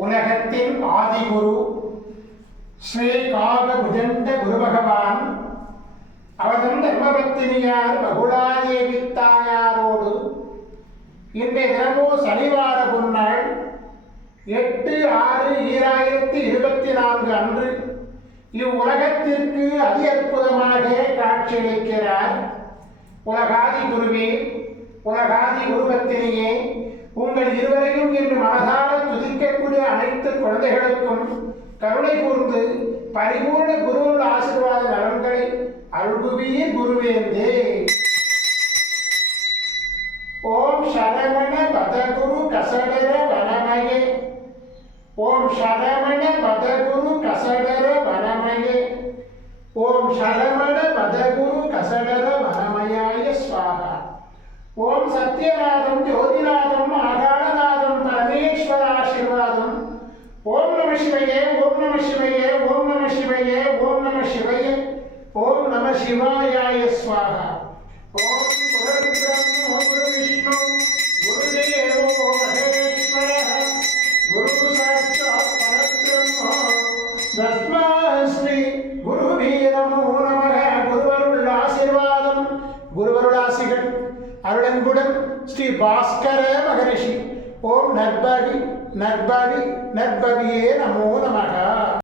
உலகத்தின் ஆதிகுரு ஸ்ரீ காகபுஜண்ட குரு பகவான் அவதம் தர்மபத்தினியார் பகுலாதேவி தாயாரோடு இன்றைய தினமோ சனிவார பொன்னாள் 8/6/2024 அன்று இவ்வுலகத்திற்கு அதி அற்புதமாக காட்சியளிக்கிறார். உலகாதி குருவே, உலகாதி குருபத்தினியே, உங்கள் இருவரையும் இன்று மனதார துதிக்கக்கூடிய அனைத்து குழந்தைகளுக்கும் கருணை கூர்ந்து பரிபூர்ண குருவுள்ள ஆசீர்வாத நலன்களை அருள்குவீர் குருவேந்தே. ஓம் சரவண பதகுரு கசடர வனமயே, ஓம் சரவண பதகுரு கசடர வனமயே, ஓம் சரவண பதகுரு கசடர வனமயாய ஸ்வாஹா. ஓம் சத்யநாதம் ஜோதிநாதம் ஆகாரநாதம் பரமேஸ்வர ஆசீர்வாதம். ஓம் நம சிவயே, ஓம் நம சிவயே, ஓம் நம சிவயே, ஓம் நம சிவயே, ஓம் நம சிவாயாய ஸ்வாஹா. ஓம் குருர்பிரம்ம குரு விஷ்ணு குருதேவோ மகேஸ்வரः குரு சாட்சாத் பரபிரம்ம தஸ்மை ஸ்ரீ குருவே நமோ நமः. குருவருள் ஆசீர்வாதம், குருவருளாசிகள் அருளன்புடன் ஸ்ரீ பாஸ்கர மகரிஷி. ஓம் நற்பவி நற்பவி நற்பவியே நமோ நமः.